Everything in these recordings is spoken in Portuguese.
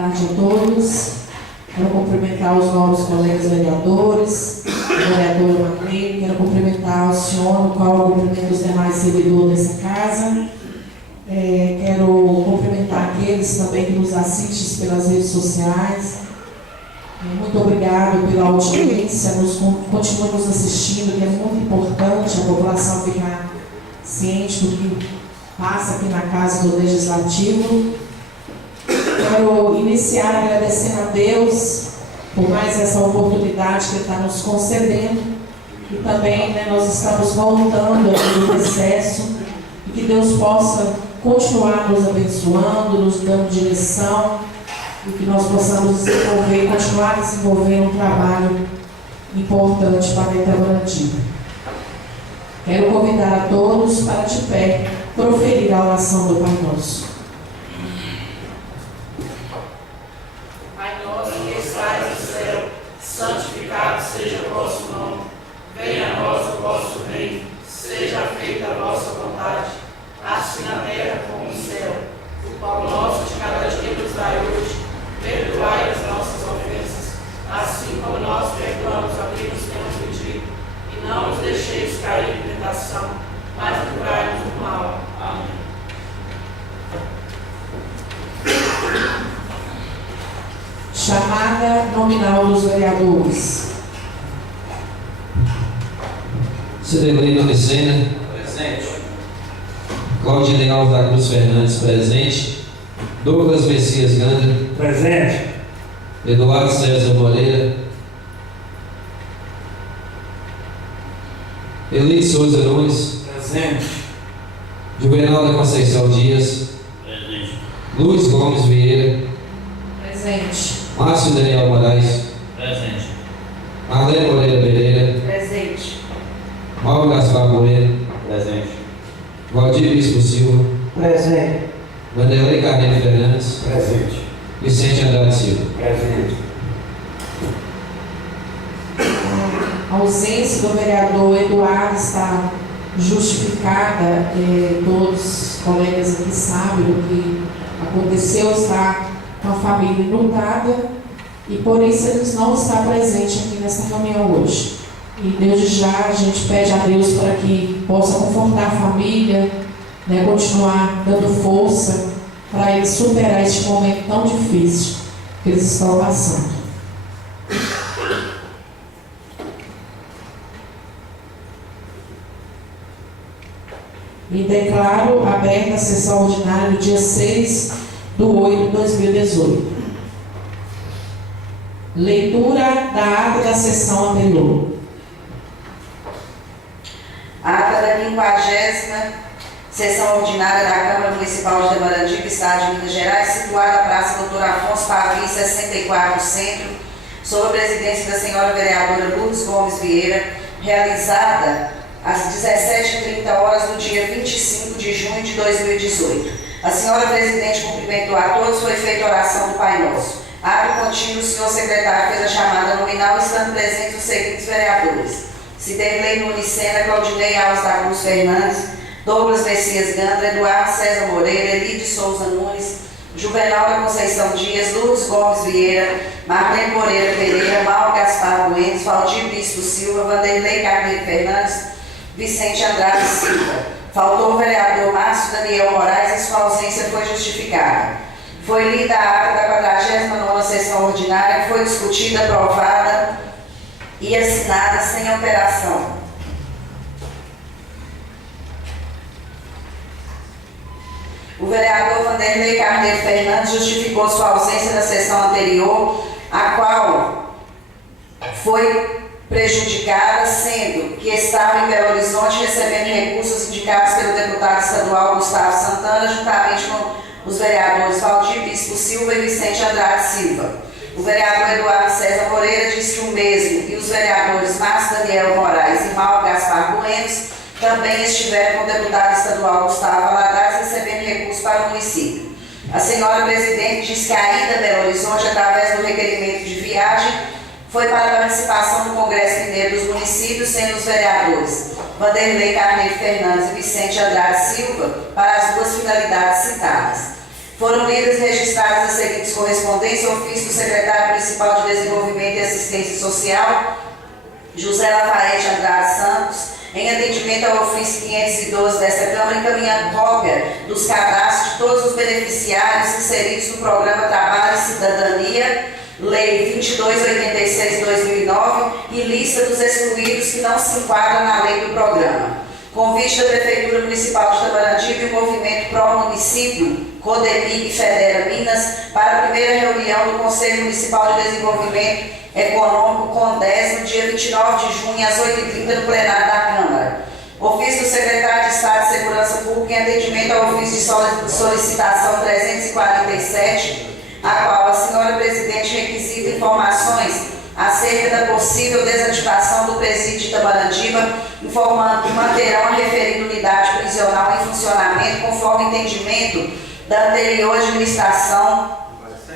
tarde a todos. Quero cumprimentar os novos colegas vereadores, o vereador Macleio, quero cumprimentar o senhor, no qual eu cumprimento os demais servidores dessa casa. Quero cumprimentar aqueles também que nos assistem pelas redes sociais. Muito obrigado pela audiência, continue nos assistindo, que é muito importante a população ficar ciente do que passa aqui na Casa do Legislativo. Quero iniciar agradecendo a Deus por mais essa oportunidade que Ele está nos concedendo. E também nós estamos voltando do recesso e que Deus possa continuar nos abençoando, nos dando direção e que nós possamos desenvolver, continuar desenvolvendo um trabalho importante para a Itabarantinga. Quero convidar a todos para de pé proferir a oração do Pai Nosso. Pai nosso que estais no céu, santificado seja o vosso nome. Venha a nós o vosso reino, seja feita a vossa vontade, assim na terra como no céu. O pão nosso de cada dia nos dai hoje, perdoai as nossas ofensas, assim como nós perdoamos a quem nos tem ofendido, e não nos deixeis cair em tentação, mas livrai-nos do mal. Amém. Chamada nominal dos vereadores. Cidelino Messena. Presente. Claudinei Alves da Cruz Fernandes, presente. Douglas Messias Gandra. Presente. Eduardo César Moreira. Elide Souza Nunes. Presente. Juvenal da Conceição Dias. Presente. Luiz Gomes Vieira. Presente. Márcio Daniel Moraes. Presente. Marlene Moreira Pereira. Presente. Mauro Gaspar Bueno. Presente. Valdir Bispo Silva. Presente. Vanderlei Carneiro Fernandes. Presente. Vicente Andrade Silva. Presente. A ausência do vereador Eduardo está justificada. Todos os colegas aqui sabem do que aconteceu, está com a família enlutada e por isso ele não está presente aqui nessa reunião hoje. E desde já a gente pede a Deus para que possa confortar a família, continuar dando força para eles superar este momento tão difícil que eles estão passando. E declaro aberta a sessão ordinária no dia 6/8/2018. Leitura da ata da sessão anterior. Ata da 50ª Sessão Ordinária da Câmara Municipal de Itabarantinga, Estado de Minas Gerais, situada na Praça Doutor Afonso Pavim, 64, Centro, sob a presidência da senhora vereadora Lourdes Gomes Vieira, realizada às 17h30 do dia 25 de junho de 2018. A senhora presidente cumprimentou a todos, foi feita a oração do Pai Nosso. Ato contínuo, o senhor secretário fez a chamada nominal, estando presentes os seguintes vereadores: Ciderlei Nunes Sena, Claudinei Alves da Cruz Fernandes, Douglas Messias Gandra, Eduardo César Moreira, Elide Souza Nunes, Juvenal da Conceição Dias, Lourdes Gomes Vieira, Marlene Moreira Pereira, Mauro Gaspar Bueno, Valdir Bispo Silva, Vanderlei Carneiro Fernandes, Vicente Andrade Silva. Faltou o vereador Márcio Daniel Moraes e sua ausência foi justificada. Foi lida a ata da 49ª sessão ordinária, que foi discutida, aprovada e assinada sem alteração. O vereador Vanderlei Carneiro Fernandes justificou sua ausência na sessão anterior, a qual foi prejudicada, sendo que estava em Belo Horizonte recebendo recursos indicados pelo deputado estadual Gustavo Santana, juntamente com os vereadores Valdir Bispo Silva e Vicente Andrade Silva. O vereador Eduardo César Moreira disse que o mesmo e os vereadores Márcio Daniel Moraes e Mauro Gaspar Bueno também estiveram com o deputado estadual Gustavo Valadares recebendo recursos para o município. A senhora presidente disse que a ida a Belo Horizonte, através do requerimento de viagem, foi para a participação no Congresso Mineiro dos Municípios, sendo os vereadores Vanderlei Carneiro Fernandes e Vicente Andrade Silva para as duas finalidades citadas. Foram lidas e registradas as seguintes correspondências: ofício do secretário municipal de Desenvolvimento e Assistência Social, José Lafayette Andrade Santos, em atendimento ao ofício 512 desta Câmara, encaminhando cópia dos cadastros de todos os beneficiários inseridos no programa Trabalho e Cidadania, Lei 2286/2009, e lista dos excluídos que não se enquadram na lei do programa. Convite da Prefeitura Municipal de Itabarandiba e o Movimento Pro Município, CODEMIG Federa Minas, para a primeira reunião do Conselho Municipal de Desenvolvimento Econômico, CONDES, no dia 29 de junho, às 8h30, no plenário da Câmara. Ofício do Secretário de Estado de Segurança Pública em atendimento ao ofício de solicitação 347, a qual a senhora Presidente requisita informações acerca da possível desativação do presídio de Itabarandiba, informando que manterão a referida unidade prisional em funcionamento conforme entendimento da anterior administração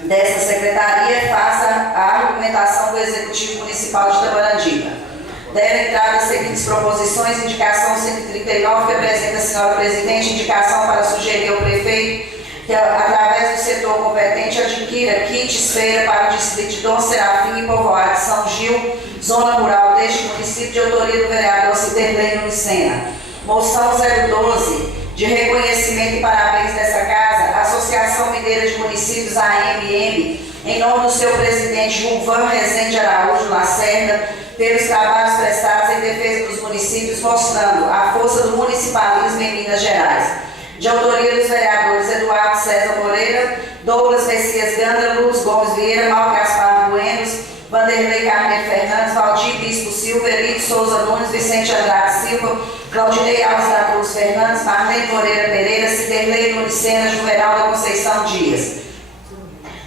dessa secretaria, face à argumentação do Executivo Municipal de Itabarandiba. Devem entrar as seguintes proposições: indicação 139, que apresenta a senhora Presidente, indicação para sugerir ao prefeito que, através do setor competente, adquira kits feira para o distrito de Dom Serafim e povoado de São Gil, zona rural deste município, de autoria do vereador Ciderley Nunes Sena. Moção 012, de reconhecimento e parabéns dessa casa, Associação Mineira de Municípios, AMM, em nome do seu presidente Gilvan Rezende Araújo Lacerda, pelos trabalhos prestados em defesa dos municípios, mostrando a força do municipalismo em Minas Gerais. De autoria dos vereadores Eduardo César Moreira, Douglas Messias Gandra, Luz Gomes Vieira, Mauro Gaspar Buenos, Vanderlei Carneiro Fernandes, Valdir Bispo Silva, Elito Souza Nunes, Vicente Andrade Silva, Claudinei Alves da Cruz Fernandes, Marlene Moreira Pereira, Ciderley Nunes Sena, Juvenal da Conceição Dias.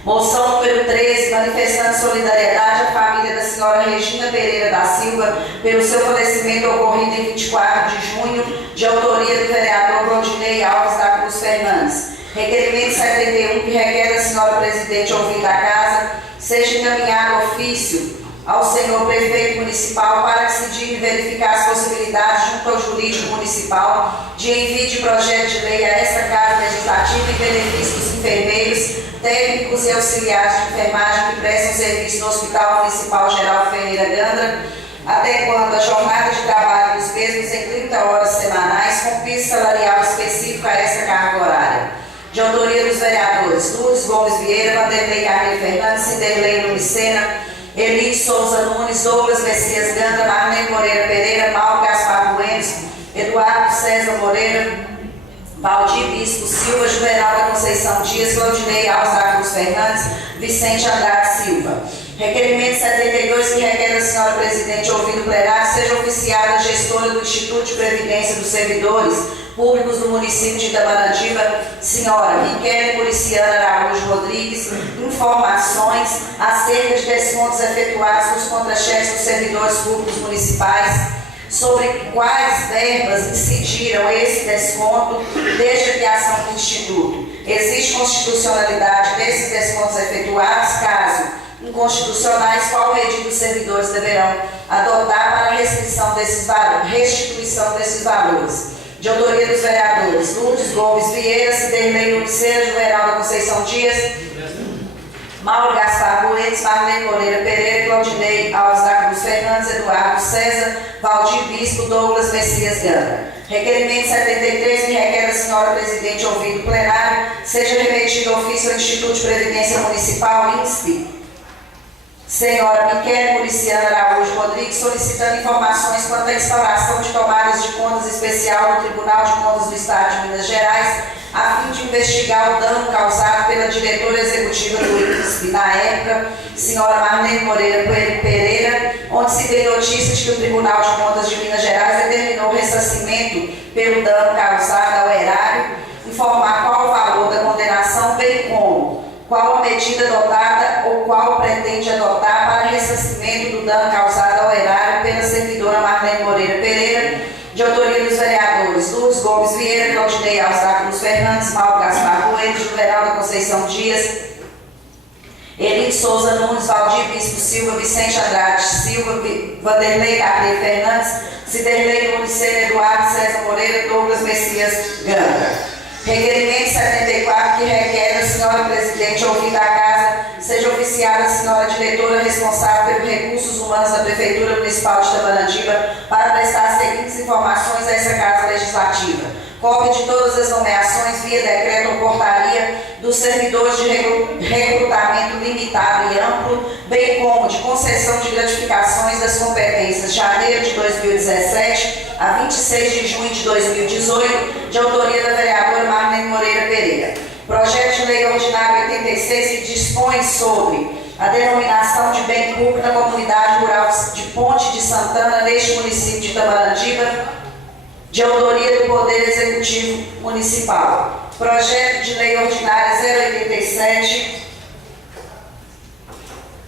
Moção número 13, manifestando solidariedade à família da senhora Regina Pereira da Silva pelo seu falecimento ocorrido em 24 de junho, de autoria do vereador Claudinei Alves da Cruz Fernandes. Requerimento 71, que requer da senhora Presidente ouvir da casa, seja encaminhado ofício ao senhor Prefeito Municipal para que se digne verificar as possibilidades junto ao Jurídico Municipal de envio de projeto de lei a esta Casa Legislativa em benefício dos enfermeiros, técnicos e auxiliares de enfermagem que prestam serviço no Hospital Municipal Geraldo Ferreira Gandra, adequando a jornada de trabalho dos mesmos em 30 horas semanais, com piso salarial específico a essa carga horária. De autoria dos vereadores Lourdes Gomes Vieira, Vanderlei Carneiro Fernandes, Ciderley Nunes Sena, Elite Souza Nunes, Douglas Messias Gandra, Marlene Moreira Pereira, Mauro Gaspar Buenos, Eduardo César Moreira, Valdir Bispo Silva, Juvenal da Conceição Dias, Claudinei Alves da Cruz Fernandes, Vicente Andrade Silva. Requerimento 72, que requer da senhora Presidente ouvido o plenário, seja oficiada a gestora do Instituto de Previdência dos Servidores Públicos do município de Itabarandiba, senhora Miquele Muriciana Araújo Rodrigues, informações acerca de descontos efetuados nos contra-cheques dos servidores públicos municipais, sobre quais verbas incidiram esse desconto desde a criação do Instituto. Existe constitucionalidade desses descontos efetuados? Caso inconstitucionais, qual medida os servidores deverão adotar para a restrição desses valores, restituição desses valores? De autoria dos vereadores Lourdes Gomes Vieira, Ciderley Nunes Sena, Juvenal da Conceição Dias, Mauro Gaspar Buenos, Marlene Moreira Pereira, Claudinei Alves da Cruz Fernandes, Eduardo César, Valdir Bispo, Douglas Messias Gandra. Requerimento 73, que requer da senhora Presidente ouvido o plenário, seja remetido ofício ao Instituto de Previdência Municipal, INSP, senhora Miquele Muriciana Araújo Rodrigues, solicitando informações quanto à instauração de tomadas de contas especial no Tribunal de Contas do Estado de Minas Gerais, a fim de investigar o dano causado pela diretora executiva do INSP, na época, senhora Marlene Moreira Pereira, onde se deu notícia de que o Tribunal de Contas de Minas Gerais determinou o ressarcimento pelo dano causado ao erário, informar qual o valor da condenação, bem como qual a medida adotada ou qual pretende adotar para ressarcimento do dano causado ao erário pela servidora Marlene Moreira Pereira, de autoria dos vereadores Lourdes Gomes Vieira, Claudinei Alves da Cruz Fernandes, Mauro Gaspar Buenos, Juvenal da Conceição Dias, Elite Souza Nunes, Valdir Bispo Silva, Vicente Andrade Silva, Vanderlei Carneiro Fernandes, Ciderley Nunes Sena, Eduardo César Moreira, Douglas Messias Gandra. Requerimento 74, que requer da senhora presidente, ouvida a casa, seja oficiada a senhora diretora responsável pelos recursos humanos da Prefeitura Municipal de Itabarandiba para prestar as seguintes informações a essa Casa Legislativa. Cópia de todas as nomeações via decreto ou portaria dos servidores de recrutamento limitado e amplo, bem como de concessão de gratificações das competências de janeiro de 2017 a 26 de junho de 2018, de autoria da vereadora Marlene Moreira Pereira. Projeto de Lei Ordinária 86, que dispõe sobre a denominação de bem público na comunidade rural de Ponte de Santana, neste município de Itabarandiba, de autoria do Poder Executivo Municipal. Projeto de Lei Ordinária 087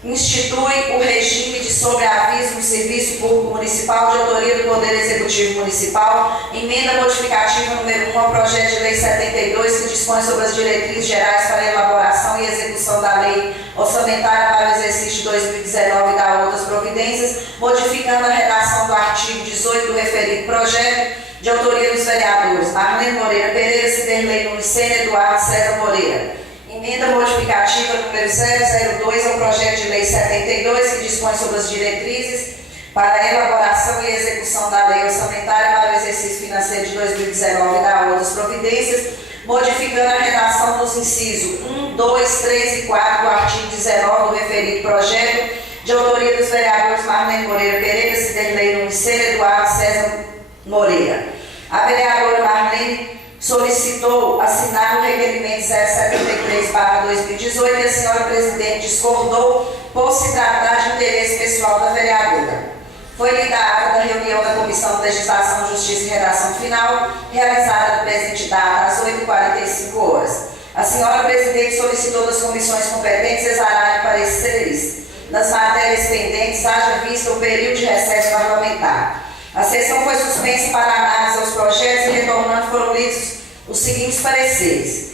institui o regime de sobreaviso no Serviço Público Municipal, de autoria do Poder Executivo Municipal. Emenda modificativa número 1 ao Projeto de Lei 72, que dispõe sobre as diretrizes gerais para a elaboração e execução da Lei Orçamentária para o exercício de 2019 e da outras providências, modificando a redação do artigo 18 do referido projeto, de autoria dos vereadores Marlene Moreira Pereira, Ciderley Nunes Sena, Eduardo César Moreira. Emenda modificativa número 002 ao Projeto de Lei 72, que dispõe sobre as diretrizes para a elaboração e execução da Lei Orçamentária para o exercício financeiro de 2019 e da outras providências, modificando a redação dos incisos 1, 2, 3 e 4 do artigo 19 do referido projeto, de autoria dos vereadores Marlene Moreira Pereira, Ciderley Nunes Sena, Eduardo César Moreira. A vereadora Marlene solicitou assinar o requerimento 073/2018 e a senhora presidente discordou por se tratar de interesse pessoal da vereadora. Foi lida a ata da reunião da Comissão de Legislação, Justiça e Redação Final, realizada na presente data, às 8h45. A senhora presidente solicitou das comissões competentes exararem pareceres nas matérias pendentes, haja vista o período de recesso parlamentar. A sessão foi suspensa para análise aos projetos e, retornando, foram lidos os seguintes pareceres.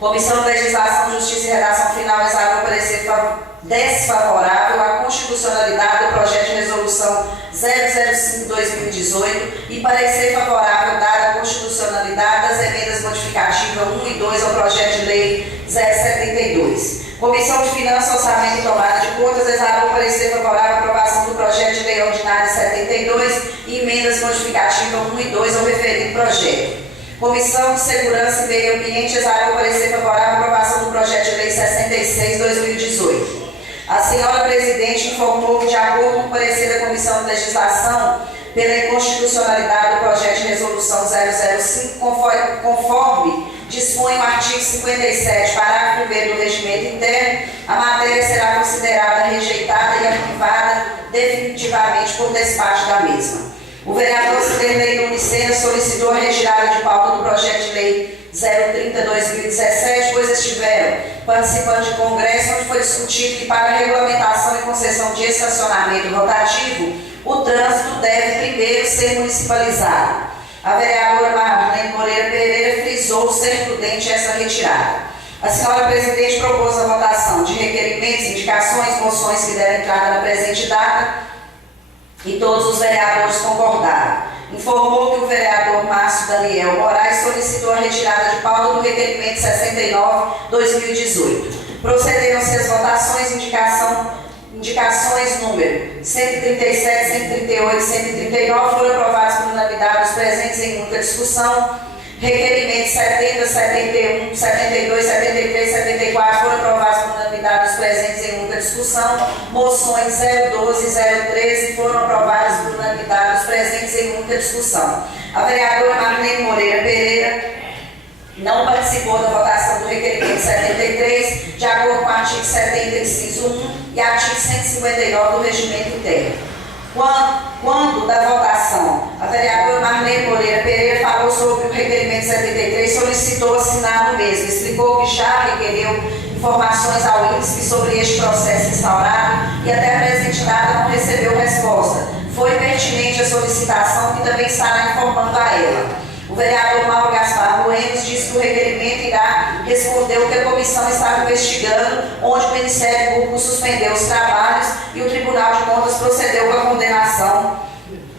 Comissão de Legislação, Justiça e Redação Final exarou parecer desfavorável à constitucionalidade do projeto de resolução 005/2018 e parecer favorável dada a constitucionalidade das emendas modificativas 1 e 2 ao projeto de lei 072. Comissão de Finanças, Orçamento e Tomada de Contas exarou parecer favorável à aprovação do projeto de lei ordinária 72 e emendas modificativas 1 e 2 ao referido projeto. Comissão de Segurança e Meio Ambiente exarou parecer favorável à aprovação do projeto de lei 66/2018. A senhora presidente informou que, de acordo com o parecer da Comissão de Legislação, pela inconstitucionalidade do projeto de resolução 005, conforme dispõe o artigo 57, parágrafo 1º do Regimento Interno, a matéria será considerada rejeitada e arquivada definitivamente por despacho da mesma. O vereador Ciderley Nunes Sena solicitou a retirada de pauta do projeto de lei 030/2017, pois estiveram participando de congresso onde foi discutido que, para a regulamentação e concessão de estacionamento rotativo, o trânsito deve primeiro ser municipalizado. A vereadora Marlene Moreira Pereira frisou ser prudente essa retirada. A senhora presidente propôs a votação de requerimentos, indicações, moções que deram entrada na presente data e todos os vereadores concordaram. Informou que o vereador Márcio Daniel Moraes solicitou a retirada de pauta do requerimento 69/2018. Procederam-se as votações, indicações número 137, 138 e 139 foram aprovadas por unanimidade dos presentes em única discussão. Requerimentos 70, 71, 72, 73 e 74 foram aprovados por unanimidade dos presentes em única discussão. Moções 012 e 013 foram aprovadas por unanimidade dos presentes em única discussão. A vereadora Marlene Moreira Pereira não participou da votação do requerimento 73, de acordo com o artigo 70, inciso 1 e artigo 159 do Regimento Interno. Quando da votação, a vereadora Marlene Moreira Pereira falou sobre o requerimento 73, solicitou assinar no mesmo, explicou que já requereu informações ao índice sobre este processo instaurado e até a presente data não recebeu resposta. Foi pertinente a solicitação, que também estará informando a ela. O vereador Mauro Gaspar Buenos disse que o requerimento irá responder o que a comissão estava investigando, onde o Ministério Público suspendeu os trabalhos e o Tribunal de Contas procedeu com a condenação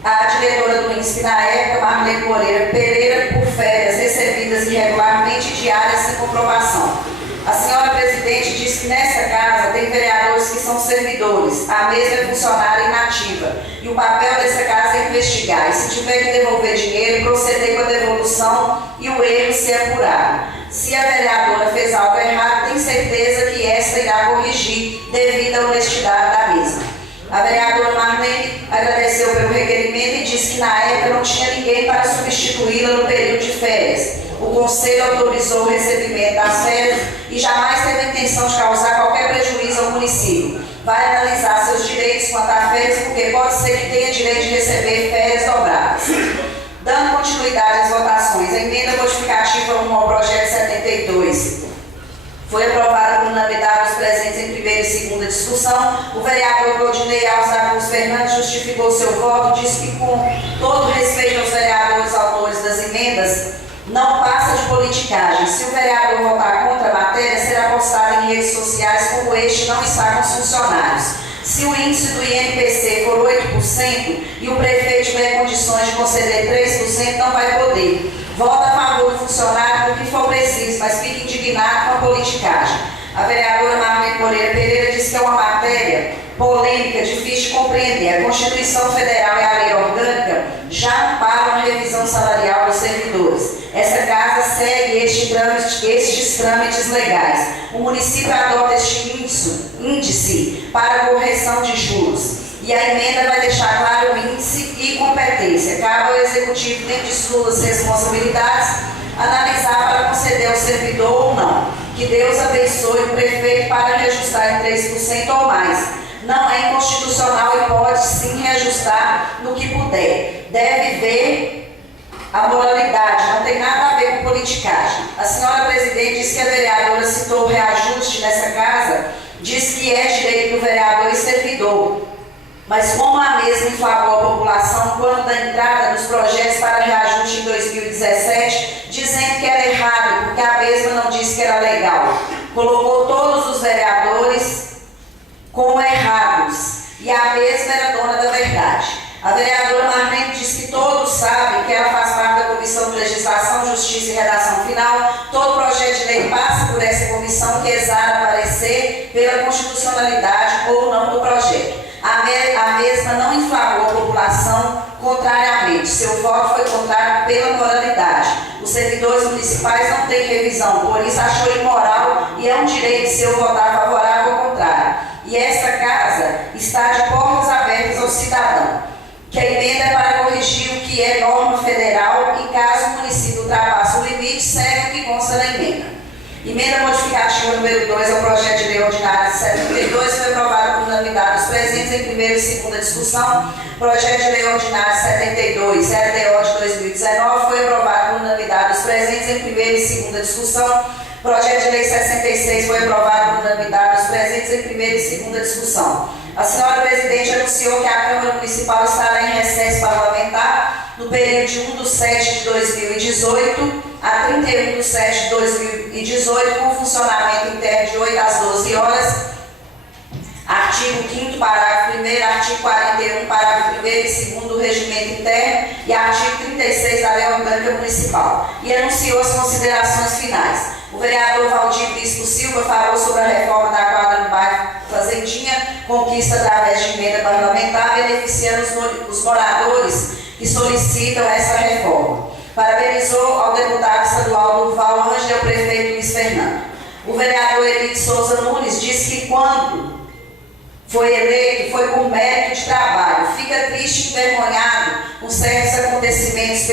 à diretora do INSP na época, Marlene Moreira Pereira, por férias recebidas e irregularmente e de áreas sem comprovação. A senhora presidente diz que nessa casa tem vereadores que são servidores, a mesma é funcionária inativa, e o papel dessa casa é investigar, e se tiver que devolver dinheiro, proceder com a devolução e o erro ser apurado. Se a vereadora fez algo errado, tem certeza que esta irá corrigir devido à honestidade da mesma. A vereadora Marlene agradeceu pelo requerimento e disse que na época não tinha ninguém para substituí-la no período de férias. O Conselho autorizou o recebimento das férias e jamais teve a intenção de causar qualquer prejuízo ao município. Vai analisar seus direitos quanto a férias, porque pode ser que tenha direito de receber férias dobradas. Dando continuidade às votações, a emenda modificativa 1 ao projeto 72 foi aprovada por unanimidade dos presentes em primeira e segunda discussão. O vereador Claudinei Alves da Cruz Fernandes justificou seu voto, disse que, com todo respeito aos vereadores autores das emendas, não passa de politicagem. Se o vereador votar contra a matéria, será postado em redes sociais, como este não está com os funcionários. Se o índice do INPC for 8% e o prefeito tiver condições de conceder 3%, não vai poder. Vota a favor do funcionário no que for preciso, mas fica indignado com a politicagem. A vereadora Marlene Moreira Pereira disse que é uma matéria polêmica, difícil de compreender. A Constituição Federal e a Lei Orgânica já amparam a revisão salarial dos servidores. Essa casa segue estes trâmites legais. O município adota este índice para correção de juros. E a emenda vai deixar claro o índice e competência. Cabe ao Executivo, dentro de suas responsabilidades, analisar para conceder ao servidor ou não. Que Deus abençoe o prefeito para reajustar em 3% ou mais. Não é inconstitucional e pode sim reajustar no que puder. Deve ver a moralidade, não tem nada a ver com politicagem. A senhora presidente disse que a vereadora citou o reajuste nessa casa, diz que é direito do vereador e servidor. Mas como a mesma inflamou a população quando da entrada dos projetos para reajuste em 2017, dizendo que era errado, porque a mesma não disse que era legal. Colocou todos os vereadores como errados, e a mesma era dona da verdade. A vereadora Marlene disse que todos sabem que ela faz parte da Comissão de Legislação, Justiça e Redação Final. Todo projeto de lei passa por essa comissão, que exara parecer pela constitucionalidade ou não do projeto. A mesma não inflamou a população contrariamente. Seu voto foi contrário pela moralidade. Os servidores municipais não têm revisão, por isso achou imoral e é um direito seu votar favorável ou contrário. E esta casa está de portas abertas ao cidadão. Que a emenda é para corrigir o que é norma federal e caso o município ultrapasse o limite, segue o que consta na emenda. Emenda modificativa número 2 ao projeto de lei ordinária de 72 foi aprovada por unanimidade dos presentes em primeira e segunda discussão. Projeto de lei ordinária de 72, LDO de 2019, foi aprovado por unanimidade dos presentes em primeira e segunda discussão. Projeto de lei 66 foi aprovado por unanimidade dos presentes em primeira e segunda discussão. A senhora presidente anunciou que a Câmara Municipal estará em recesso parlamentar no período de 1/7 de 2018 a 31 de 7 de 2018, com funcionamento interno de 8 às 12 horas. Artigo 5º, parágrafo 1º, artigo 41, parágrafo 1º e 2º do Regimento Interno e artigo 36 da Lei Orgânica Municipal. E anunciou as considerações finais. O vereador Valdir Bispo Silva falou sobre a reforma da quadra no bairro Fazendinha, conquista através de emenda parlamentar, beneficiando os moradores que solicitam essa reforma. Parabenizou ao deputado estadual Durval Ângelo e ao prefeito Luiz Fernando. O vereador Elide Souza Nunes disse que quando foi eleito foi por mérito de trabalho. Fica triste e envergonhado com certos acontecimentos,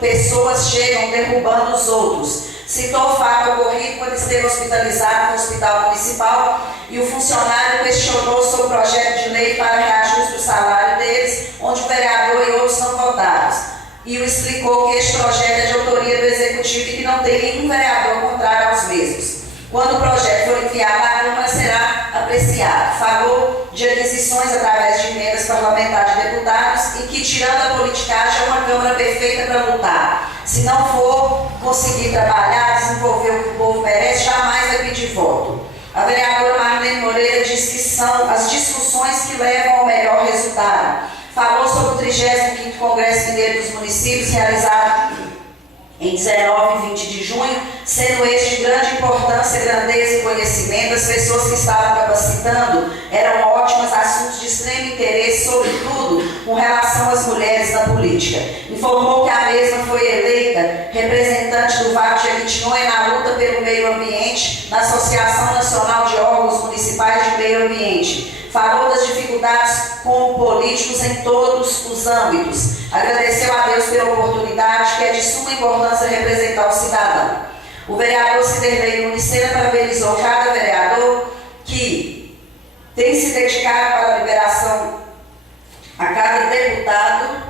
pessoas chegam derrubando os outros. Citou o fato ocorrido quando esteve hospitalizado no Hospital Municipal e o funcionário questionou sobre o projeto de lei para reajuste do salário deles, onde o vereador e outros são votados. E o explicou que este projeto é de autoria do Executivo e que não tem nenhum vereador contrário aos mesmos. Quando o projeto for enviado à Câmara, será apreciado. Falou de aquisições através de emendas parlamentares de deputados e que, tirando a politicagem, é uma Câmara perfeita para lutar. Se não for conseguir trabalhar, desenvolver o que o povo merece, jamais vai pedir voto. A vereadora Marlene Moreira diz que são as discussões que levam ao melhor resultado. Falou sobre o 35º Congresso Mineiro dos Municípios, realizado em 19 e 20 de junho, sendo este de grande importância, grandeza e conhecimento. As pessoas que estavam capacitando eram ótimas, assuntos de extremo interesse, sobretudo com relação às mulheres na política. Informou que a mesma foi eleita representante do Vale de Jequitinhonha na luta pelo meio ambiente na Associação Nacional de Órgãos Municipais de Meio Ambiente. Falou das dificuldades como políticos em todos os âmbitos. Agradeceu a Deus pela oportunidade, que é de suma importância representar o cidadão. O vereador Ciderley Unicena parabenizou cada vereador que tem se dedicado para a liberação, a cada deputado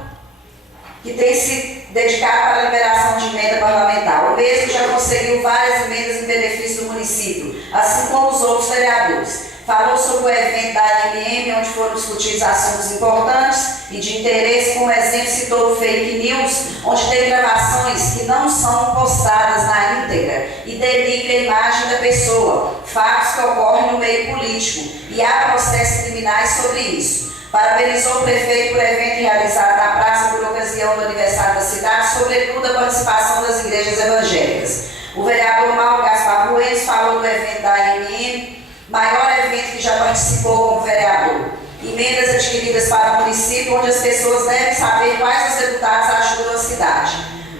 que tem se dedicado para a liberação de emenda parlamentar. O mesmo já conseguiu várias emendas em benefício do município, assim como os outros vereadores. Falou sobre o evento da AMM, onde foram discutidos assuntos importantes e de interesse. Como exemplo, citou o fake news, onde tem gravações que não são postadas na íntegra e denigra a imagem da pessoa, fatos que ocorrem no meio político, e há processos criminais sobre isso. Parabenizou o prefeito por evento realizado na praça por ocasião do aniversário da cidade, sobretudo a participação das igrejas evangélicas. O vereador Mauro Gaspar Buenos falou do evento da AMM, maior evento que já participou como vereador. Emendas adquiridas para o município, onde as pessoas devem saber quais os deputados ajudam a cidade.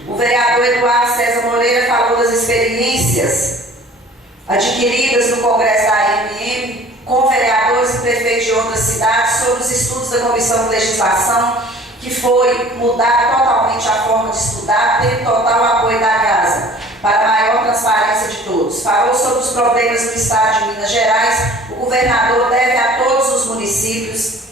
O vereador Eduardo César Moreira falou das experiências adquiridas no Congresso da AMM com vereadores e prefeitos de outras cidades sobre os estudos da Comissão de Legislação, que foi mudar totalmente a forma de estudar, tendo total apoio da casa, para a maior transparência de todos. Falou sobre os problemas no estado de Minas Gerais. O governador deve a todos os municípios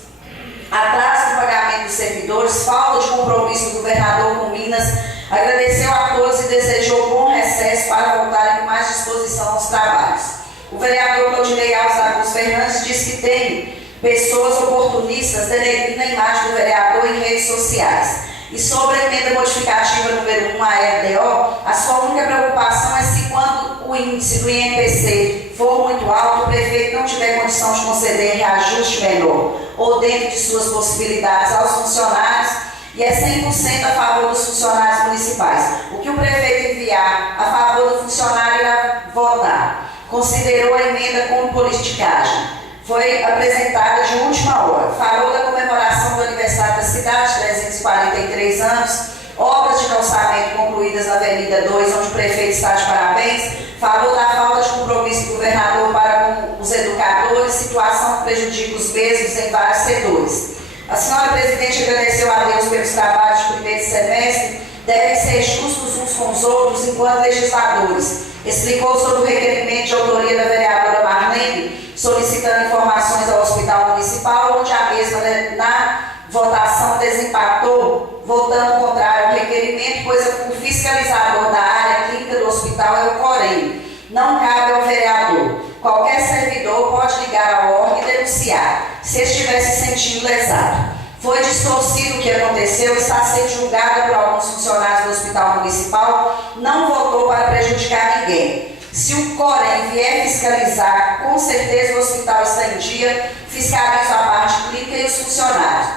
atraso no pagamento dos servidores, falta de compromisso do governador com Minas. Agradeceu a todos e desejou bom recesso para voltarem com mais disposição aos trabalhos. O vereador Claudinei Alves da Cruz Fernandes disse que tem pessoas oportunistas denegrindo a imagem do vereador em redes sociais. E sobre a emenda modificativa número 1, a RDO, a sua única preocupação é se quando o índice do INPC for muito alto, o prefeito não tiver condição de conceder reajuste menor ou dentro de suas possibilidades aos funcionários, e é 100% a favor dos funcionários municipais. O que o prefeito enviar a favor do funcionário irá votar. Considerou a emenda como politicagem. Foi apresentada de última hora. Falou da comemoração do aniversário da cidade, 343 anos, obras de calçamento concluídas na Avenida 2, onde o prefeito está de parabéns. Falou da falta de compromisso do governador para com os educadores, situação que prejudica os mesmos em vários setores. A senhora presidente agradeceu a Deus pelos trabalhos de primeiro semestre, devem ser justos uns com os outros enquanto legisladores. Explicou sobre o requerimento de autoria da vereadora Marlene, solicitando informações ao Hospital Municipal, onde a mesma, na votação, desempatou, votando contrário ao requerimento, pois o fiscalizador da área clínica do hospital é o COREM. Não cabe ao vereador. Qualquer servidor pode ligar ao órgão e denunciar, se estiver se sentindo lesado. Foi distorcido o que aconteceu, está sendo julgado por alguns funcionários do Hospital Municipal, não votou para prejudicar ninguém. Se o COREM vier fiscalizar, com certeza o hospital está em dia, fiscaliza a parte clínica e os funcionários.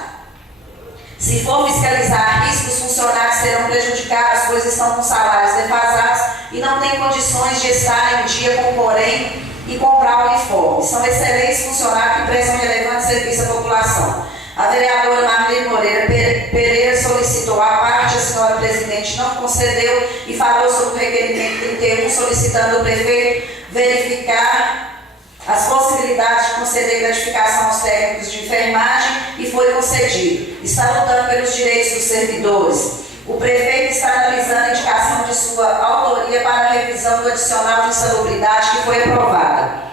Se for fiscalizar risco, os funcionários serão prejudicados, pois estão com salários defasados e não têm condições de estar em dia com o COREM e comprar o uniforme. São excelentes funcionários que prestam relevante serviço à população. A vereadora Marlene Moreira Pereira solicitou a parte, a senhora presidente não concedeu e falou sobre o requerimento 31, solicitando ao prefeito verificar as possibilidades de conceder gratificação aos técnicos de enfermagem, e foi concedido. Está lutando pelos direitos dos servidores. O prefeito está analisando a indicação de sua autoria para a revisão do adicional de insalubridade que foi aprovada.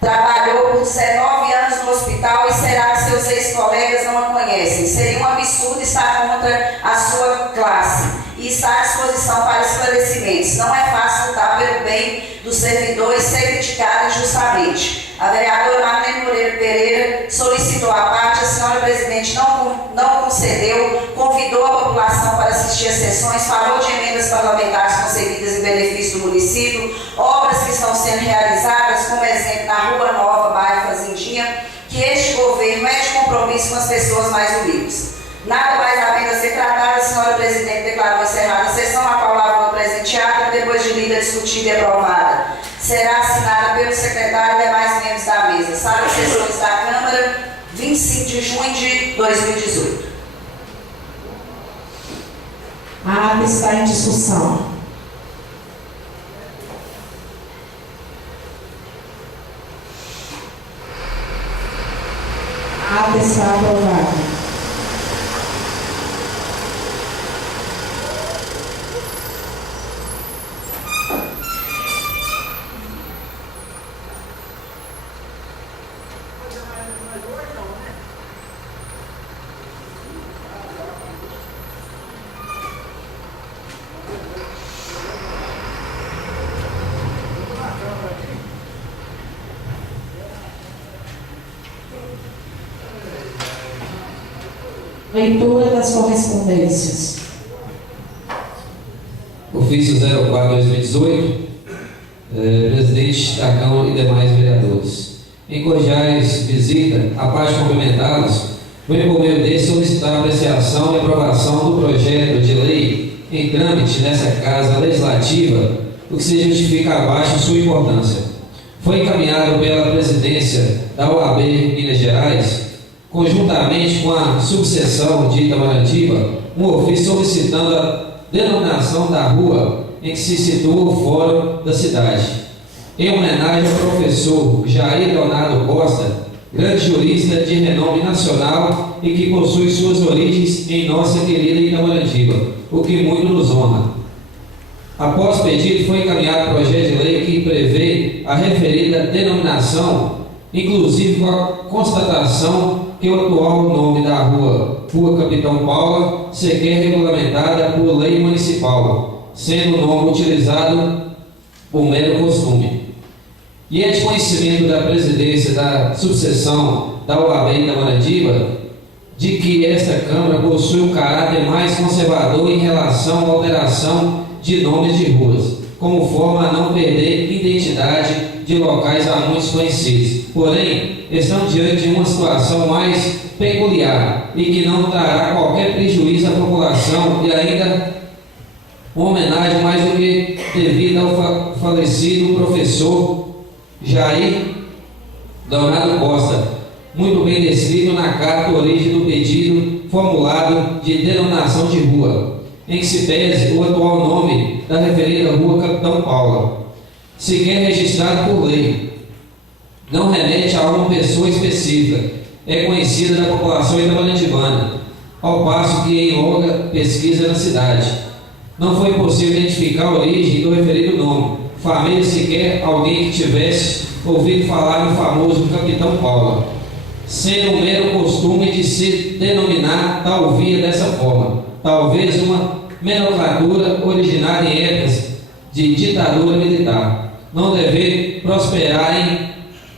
Trabalhou por 19 anos no hospital e será que seus ex-colegas não a conhecem. Seria um absurdo estar contra a sua classe e está à disposição para esclarecimentos. Não é fácil lutar pelo bem dos servidores ser criticado injustamente. A vereadora Marlene Moreira Pereira solicitou a parte, a senhora presidente não concedeu, convidou a população para assistir às sessões, falou de emendas parlamentares concebidas em benefício do município, obras que estão sendo realizadas, como exemplo na Rua Nova, bairro Fazendinha, que este governo é de compromisso com as pessoas mais humildes. Nada mais havendo a ser tratado, a senhora presidente declarou encerrada a sessão, a qual lavou o presente ato, depois de lida, discutida e aprovada. Será assinada pelo secretário e demais membros da mesa. Sala de sessões da Câmara, 25 de junho de 2018. A ata está em discussão. A ata está aprovada. Leitura das correspondências. Ofício 04/2018, presidente da Câmara e demais vereadores. Em cordiais visita, a parte cumprimentá-los, venho por meio desse solicitar a apreciação e aprovação do projeto de lei em trâmite nessa Casa Legislativa, o que se justifica abaixo sua importância. Foi encaminhado pela presidência da OAB Minas Gerais, conjuntamente com a subseção de Itamaratiba, um ofício solicitando a denominação da rua em que se situa o fórum da cidade, em homenagem ao professor Jair Leonardo Costa, grande jurista de renome nacional e que possui suas origens em nossa querida Itamaratiba, o que muito nos honra. Após pedido, foi encaminhado o projeto de lei que prevê a referida denominação, inclusive com a constatação que o atual nome da rua, Rua Capitão Paula, sequer regulamentada por lei municipal, sendo o nome utilizado por mero costume. E é de conhecimento da presidência da subseção da OAB Itamaratiba de que esta Câmara possui um caráter mais conservador em relação à alteração de nomes de ruas, como forma a não perder identidade de locais há muitos conhecidos. Porém, estão diante de uma situação mais peculiar e que não trará qualquer prejuízo à população e ainda uma homenagem mais do que devida ao falecido professor Jair Leonardo Costa, muito bem descrito na carta origem do pedido formulado de denominação de rua, em que se pese o atual nome da referida Rua Capitão Paula, sequer registrado por lei. Não remete a uma pessoa específica, é conhecida da população itamarantibana, ao passo que em longa pesquisa na cidade não foi possível identificar a origem do referido nome, família sequer alguém que tivesse ouvido falar no famoso Capitão Paula, sendo um mero costume de se denominar tal via dessa forma, talvez uma nomenclatura originária em épocas de ditadura militar, não deve prosperar em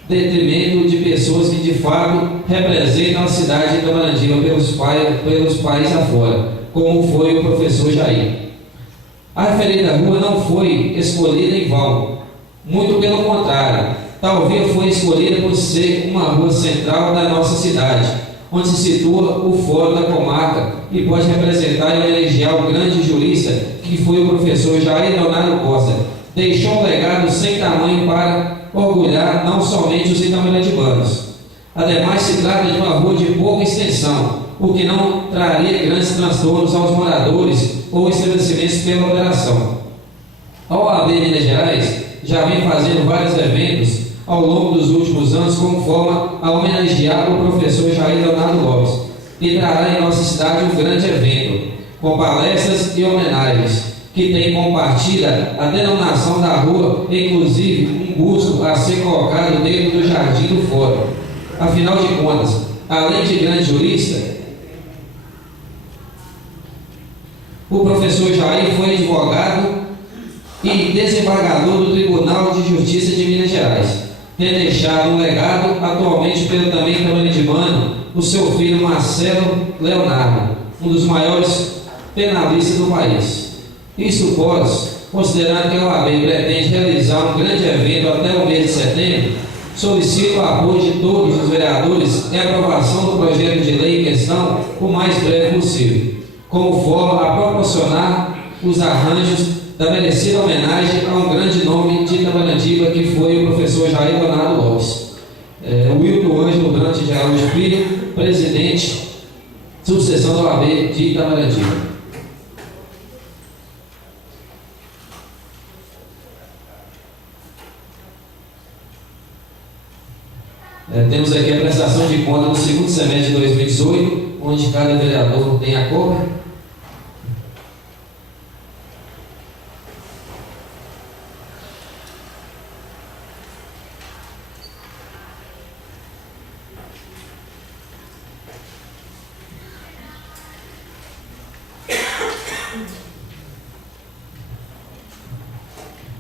detrimento de pessoas que de fato representam a cidade de Itamaratiba pelos pais afora, como foi o professor Jair. A referida rua não foi escolhida em vão, muito pelo contrário, talvez foi escolhida por ser uma rua central da nossa cidade, onde se situa o fórum da comarca e pode representar e homenagear o grande jurista que foi o professor Jair Leonardo Costa. Deixou um legado sem tamanho para orgulhar não somente os itamaratibanos. Ademais, se trata de uma rua de pouca extensão, o que não traria grandes transtornos aos moradores ou estabelecimentos pela operação. A OAB Minas Gerais já vem fazendo vários eventos ao longo dos últimos anos como forma a homenagear o professor Jair Leonardo Lopes, e trará em nossa cidade um grande evento, com palestras e homenagens, que tem como partida a denominação da rua, inclusive um busto a ser colocado dentro do jardim do fórum. Afinal de contas, além de grande jurista, o professor Jair foi advogado e desembargador do Tribunal de Justiça de Minas Gerais, tendo deixado um legado atualmente pelo também itamarantibano o seu filho Marcelo Leonardo, um dos maiores penalistas do país. Isso pós, considerando que a OAB pretende realizar um grande evento até o mês de setembro, solicito o apoio de todos os vereadores e a aprovação do projeto de lei em questão o mais breve possível, como forma a proporcionar os arranjos da merecida homenagem a um grande nome de Itabarandiba, que foi o professor Jair Leonardo Lopes. Wilton Ângelo Brante de Araújo Filho, presidente, subseção da OAB de Itabarandiba. Temos aqui a prestação de conta do segundo semestre de 2018, onde cada vereador tem a cópia.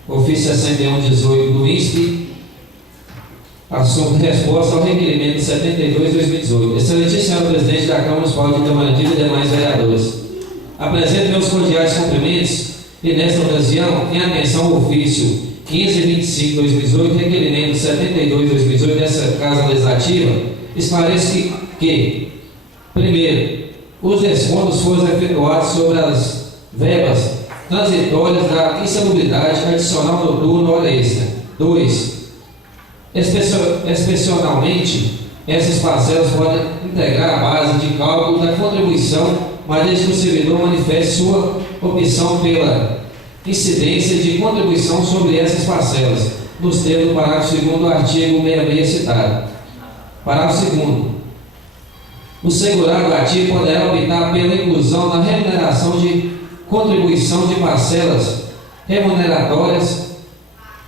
Ofício 6118 do INSP, assunto resposta ao requerimento 72/2018. Excelentíssimo senhor presidente da Câmara Municipal de Itabarandiba e demais vereadores, apresento meus cordiais cumprimentos e, nesta ocasião, em atenção ao ofício 1525/2018, requerimento 72/2018 dessa Casa Legislativa, esclareço que, primeiro, os descontos foram efetuados sobre as verbas transitórias da insalubridade adicional noturna hora extra. 2. Excepcionalmente, essas parcelas podem integrar a base de cálculo da contribuição, mas desde que o servidor manifeste sua opção pela incidência de contribuição sobre essas parcelas, nos termos do parágrafo 2º do artigo 66 citado. Parágrafo 2º. O segurado ativo poderá optar pela inclusão na remuneração de contribuição de parcelas remuneratórias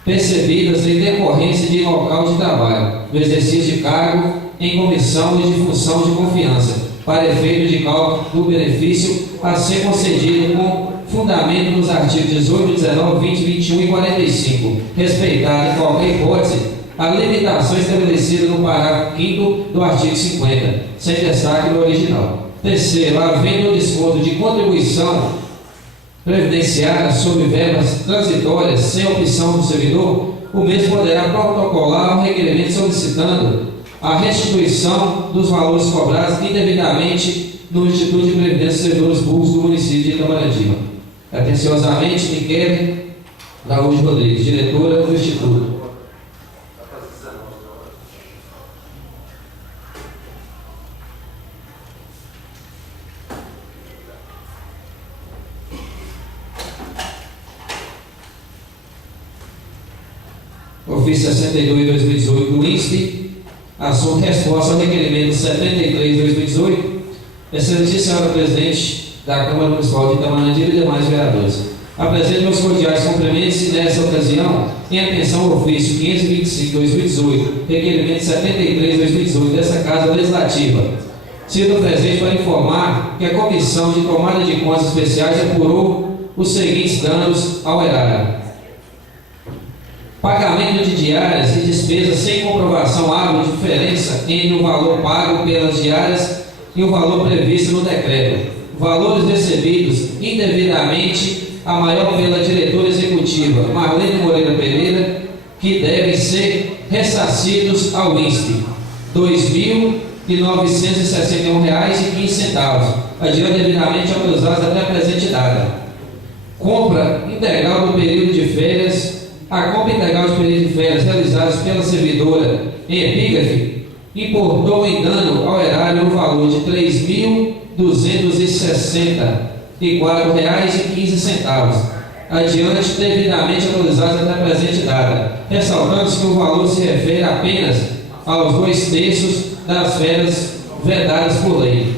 percebidas em decorrência de local de trabalho, do exercício de cargo em comissão e de função de confiança, para efeito de cálculo do benefício a ser concedido com fundamento nos artigos 18, 19, 20, 21 e 45, respeitado em qualquer hipótese a limitação estabelecida no parágrafo 5º do artigo 50, sem destaque no original. Terceiro, havendo o desconto de contribuição previdenciária sobre verbas transitórias sem opção do servidor, o mesmo poderá protocolar um requerimento solicitando a restituição dos valores cobrados indevidamente no Instituto de Previdência dos Servidores Públicos do município de Itabarandiba. Atenciosamente, Miquele Araújo Rodrigues, diretora do Instituto. Ofício 62/2018 do INSP, assunto resposta ao requerimento 73/2018. Excelentíssima senhora presidente da Câmara Municipal de Itabarandiba e demais vereadores, apresento meus cordiais cumprimentos e, nessa ocasião, em atenção ao ofício 525/2018, requerimento 73/2018 dessa Casa Legislativa, sinto presente para informar que a Comissão de Tomada de Contas Especiais apurou os seguintes danos ao erário: pagamento de diárias e despesas sem comprovação hábil de diferença entre o valor pago pelas diárias e o valor previsto no decreto. Valores recebidos indevidamente a maior pela diretora executiva Marlene Moreira Pereira, que devem ser ressarcidos ao INSP, R$ 2.961,15, adiante devidamente autorizados até a presente data. Compra integral do período de férias. A compra integral de período de férias realizadas pela servidora em epígrafe importou em dano ao erário o valor de R$ 3.264,15, adiante devidamente autorizados até a presente data, ressaltando-se que o valor se refere apenas aos 2/3 das férias vedadas por lei.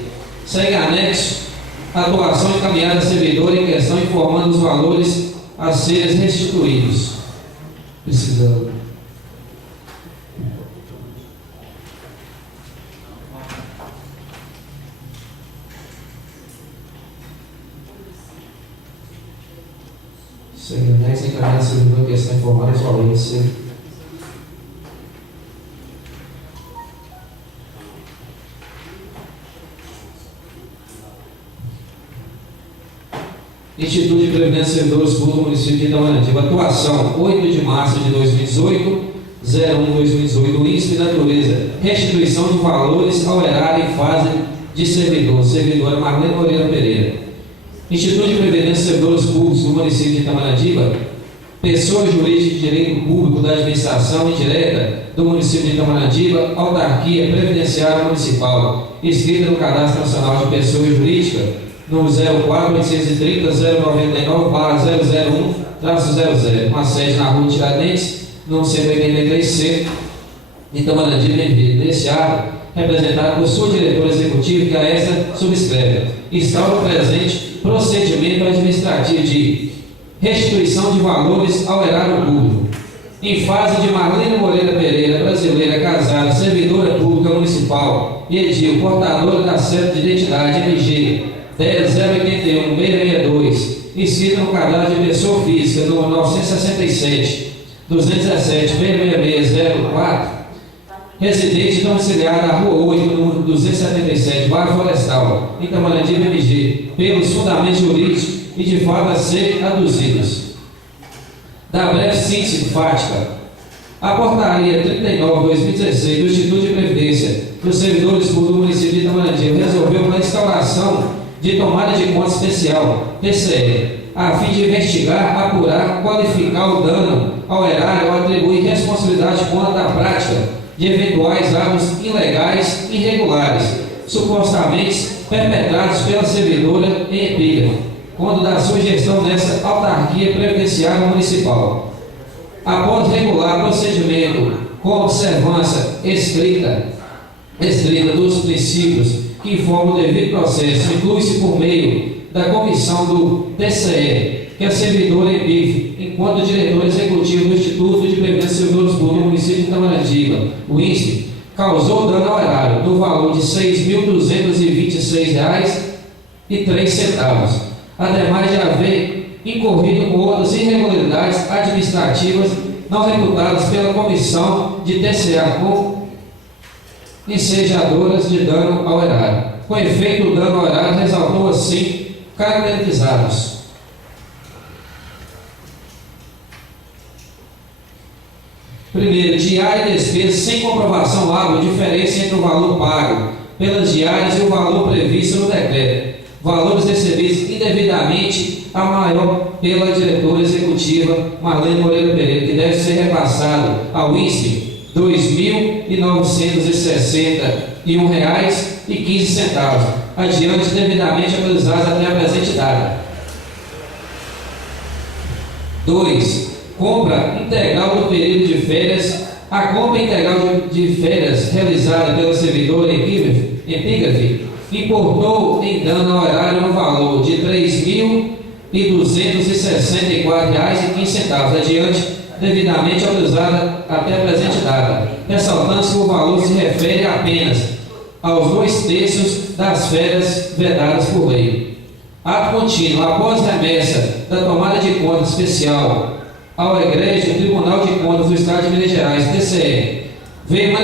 Segue anexo a atuação encaminhada à servidora em questão, informando os valores a serem restituídos. Precisando. Segue anexo encaminhado à servidora em questão, informando os valores. Instituto de Previdência dos Servidores Públicos do município de Itabarandiba. Atuação: 8 de março de 2018, 01/2018 do INSPE Natureza, restituição de valores ao erário em fase de servidora Marlene Moreira Pereira. Instituto de Previdência de Servidores Públicos do município de Itamaratiba, pessoa jurídica de direito público da administração indireta do município de Itamaratiba, autarquia previdenciária municipal, inscrita no Cadastro Nacional de Pessoa Jurídica, número 04-830-099/001-00, uma sede na Rua Tiradentes, número 183C, Itamaratiba, em deste ato, representado por sua diretora executiva, que a esta subscreve. Está o presente procedimento administrativo de restituição de valores ao erário público. Em fase de Marlene Moreira Pereira, brasileira, casada, servidora pública municipal, edil, portadora da cédula de identidade MG 10.081.662, inscrita no cadastro de pessoa física, número 967-207-66604, residente domiciliar na Rua 8, número 277, Bairro Florestal, Itamaratiba, MG, pelos fundamentos jurídicos e de fato a ser aduzidos. Da breve síntese fática, a portaria 39/2016 do Instituto de Previdência dos Servidores Públicos do município de Itamaratiba resolveu uma instauração de tomada de conta especial, TCE, a fim de investigar, apurar, qualificar o dano ao erário ou atribuir responsabilidade quanto à prática de eventuais atos ilegais e irregulares, supostamente perpetrados pela servidora em epígrafe, quando da sua gestão nessa autarquia previdenciária municipal. Após regular procedimento com observância estrita dos princípios que informam o devido processo, inclui-se por meio da comissão do TCE, que é servidora em BIF, enquanto diretor executivo do Instituto de Previdência de Servidores Públicos do município de Itamaratiba, o INSPE, causou dano ao erário no valor de R$ 6.226,03, ademais de haver incorrido com outras irregularidades administrativas não reputadas pela comissão de TCA como ensejadoras de dano ao erário. Com efeito, o dano ao erário resultou assim caracterizados: primeiro, diária e despesa sem comprovação hábil, diferença entre o valor pago pelas diárias e o valor previsto no decreto. Valores recebidos indevidamente a maior pela diretora executiva Marlene Moreira Pereira, que deve ser repassado ao INSPE R$ 2.961,15, adiante devidamente atualizados até a presente data. 2. Compra integral do período de férias. A compra integral de férias realizada pela servidora epígrafe importou em dano ao erário no valor de R$ 3.264,15, adiante devidamente autorizada até a presente data, ressaltando-se que o valor se refere apenas aos 2/3 das férias vedadas por lei. Ato contínuo. Após remessa da tomada de conta especial ao egrégio Tribunal de Contas do Estado de Minas Gerais, TCE, veio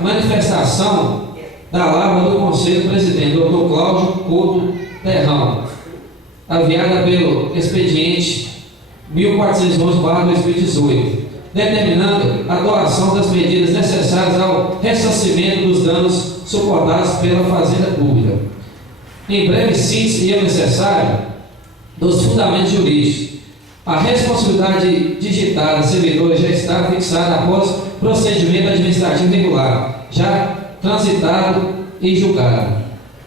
manifestação da Lavra do Conselho Presidente, Dr. Cláudio Couto Terrão, aviada pelo expediente 1411/2018, determinando a doação das medidas necessárias ao ressarcimento dos danos suportados pela Fazenda Pública. Em breve síntese e necessário dos fundamentos jurídicos, a responsabilidade digitada da servidora já está fixada após procedimento administrativo regular, já transitado e julgado.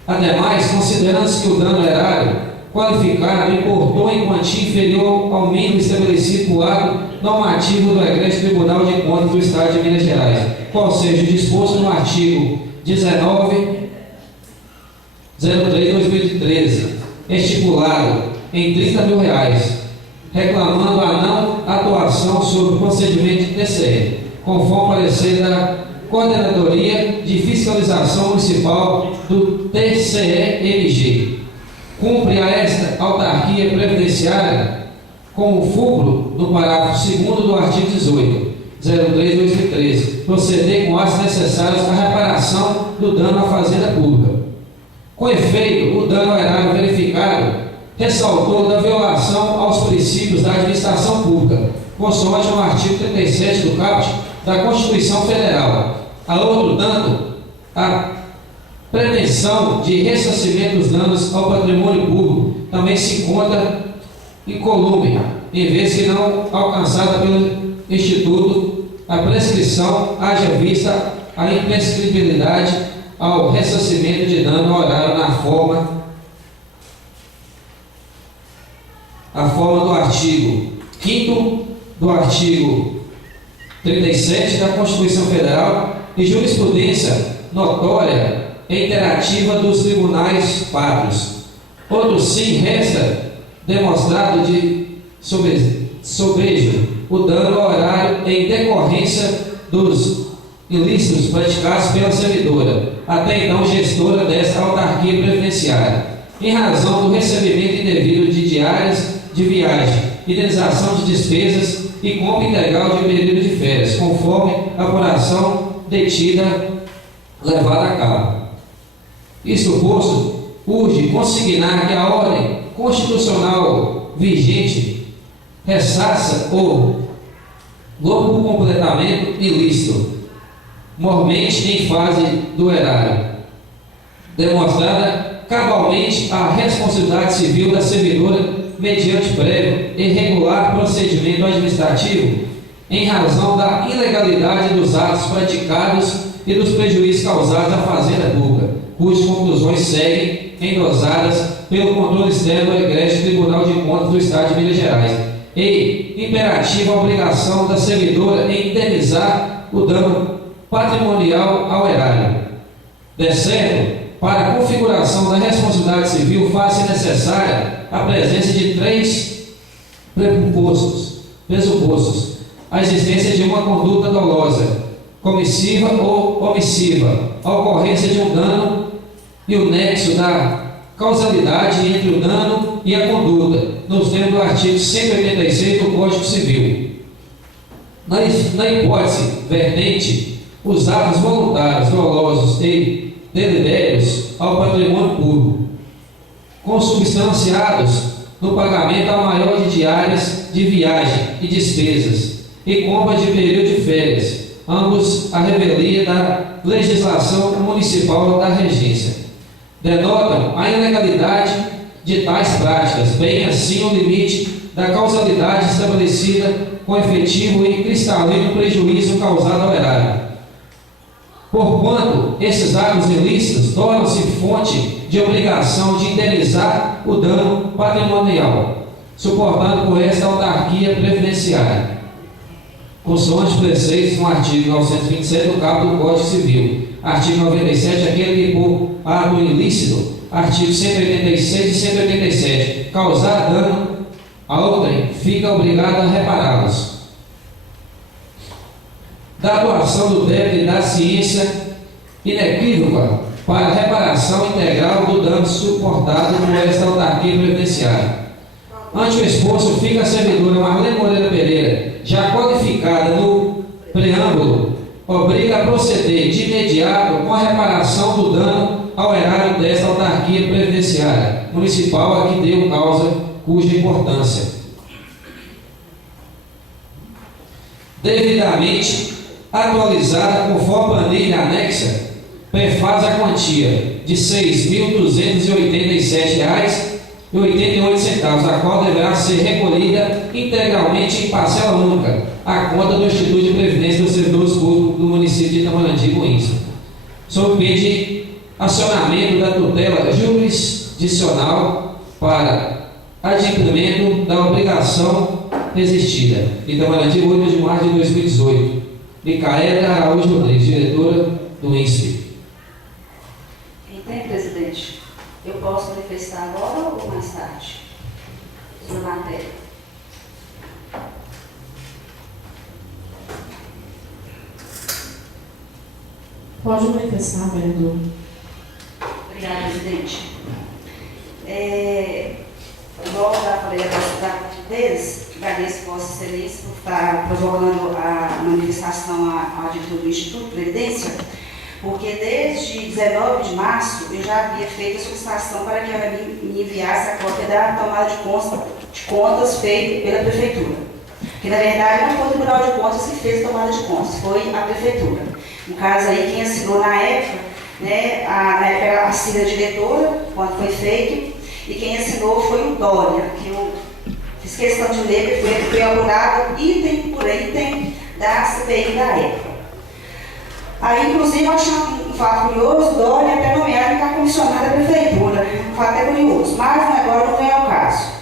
Ademais, considerando-se que o dano erário qualificado importou em quantia inferior ao mínimo estabelecido por ato normativo do egrégio Tribunal de Contas do Estado de Minas Gerais, qual seja disposto no artigo 1903/2013, estipulado em R$ 30.000, reclamando a não atuação sobre o procedimento de TCE, conforme parecer da Coordenadoria de Fiscalização Municipal do TCE-MG. Cumpre a esta autarquia previdenciária, com o fulcro do parágrafo 2º do artigo 18, 03/2013, proceder com atos necessários à reparação do dano à Fazenda Pública. Com efeito, o dano ao erário verificado ressaltou da violação aos princípios da administração pública, consoante o artigo 37 do caput da Constituição Federal. A outro tanto, a pretensão de ressarcimento dos danos ao patrimônio público também se encontra incolume, em vez que não alcançada pelo Instituto, a prescrição haja vista a imprescritibilidade ao ressarcimento de dano horário na forma do artigo 5º do artigo 37 da Constituição Federal e jurisprudência notória e interativa dos tribunais pátrios. Outro sim resta demonstrado de sobrejo o dano horário em decorrência dos ilícitos praticados pela servidora, até então gestora desta autarquia previdenciária, em razão do recebimento indevido de diárias de viagem, indenização de despesas e compra integral de período de férias, conforme a apuração detida levada a cabo. Isto posto, urge consignar que a ordem constitucional vigente ressarça o logo completamento ilícito, mormente em fase do erário, demonstrada cabalmente a responsabilidade civil da servidora mediante prévio e regular procedimento administrativo, em razão da ilegalidade dos atos praticados e dos prejuízos causados à fazenda pública, cujas conclusões seguem endosadas pelo controle externo do egrégio Tribunal de Contas do Estado de Minas Gerais, e imperativa a obrigação da servidora em indenizar o dano patrimonial ao erário. De certo, para a configuração da responsabilidade civil, faz-se necessária a presença de 3 pressupostos: a existência de uma conduta dolosa, comissiva ou omissiva, a ocorrência de um dano e o nexo da causalidade entre o dano e a conduta, nos termos do artigo 186 do Código Civil. Na hipótese vertente, os atos voluntários, dolosos e deletérios ao patrimônio público, consubstanciados no pagamento a maior de diárias de viagem e despesas e compra de período de férias, ambos a revelia da legislação municipal da regência, denotam a ilegalidade de tais práticas, bem assim o limite da causalidade estabelecida com efetivo e cristalino prejuízo causado ao erário. Porquanto esses atos ilícitos tornam-se fonte de obrigação de indenizar o dano patrimonial, suportando por esta autarquia previdenciária, consoante preceitos no artigo 927 do Caput do Código Civil, artigo 97, aquele que por ato ilícito, artigo 186 e 187, causar dano a outrem, fica obrigado a repará-los. Da atuação do débito e da ciência inequívoca para a reparação integral do dano suportado por esta autarquia previdenciária. Ante o exposto, fica a servidora Marlene Moreira Pereira, já codificada no preâmbulo, obriga a proceder de imediato com a reparação do dano ao erário desta autarquia previdenciária municipal a que deu causa, cuja importância devidamente atualizada conforme a planilha anexa, prefaz a quantia de R$ 6.287,88, a qual deverá ser recolhida integralmente em parcela única à conta do Instituto de Previdência dos Servidores Públicos do município de Itamarandi, Goiás, sob pena de acionamento da tutela jurisdicional para adimplemento da obrigação resistida. Itamarandi, 8 de março de 2018. Micaela Araújo Rodrigues, diretora do INSPE. Entende, presidente? Eu posso manifestar agora ou mais tarde? Sobre a matéria. Pode manifestar, vereador. Obrigada, presidente. Igual eu já falei da português, agradeço Vossa Excelência por estar provocando a manifestação à diretoria do Instituto de Previdência, porque desde 19 de março eu já havia feito a solicitação para que ela me enviasse a cópia da tomada de contas feita pela Prefeitura. que na verdade não foi o Tribunal de Contas que fez a tomada de contas, foi a Prefeitura. No caso aí, quem assinou na época, né, na época era a Cida diretora, quando foi feito, e quem assinou foi o Dória, que eu fiz questão de ler, porque foi apurado item por item da CPI da época. Aí, inclusive, eu achei um fato curioso, Dória até nomeado para comissionar da Prefeitura, um fato até curioso, mas agora não é o caso.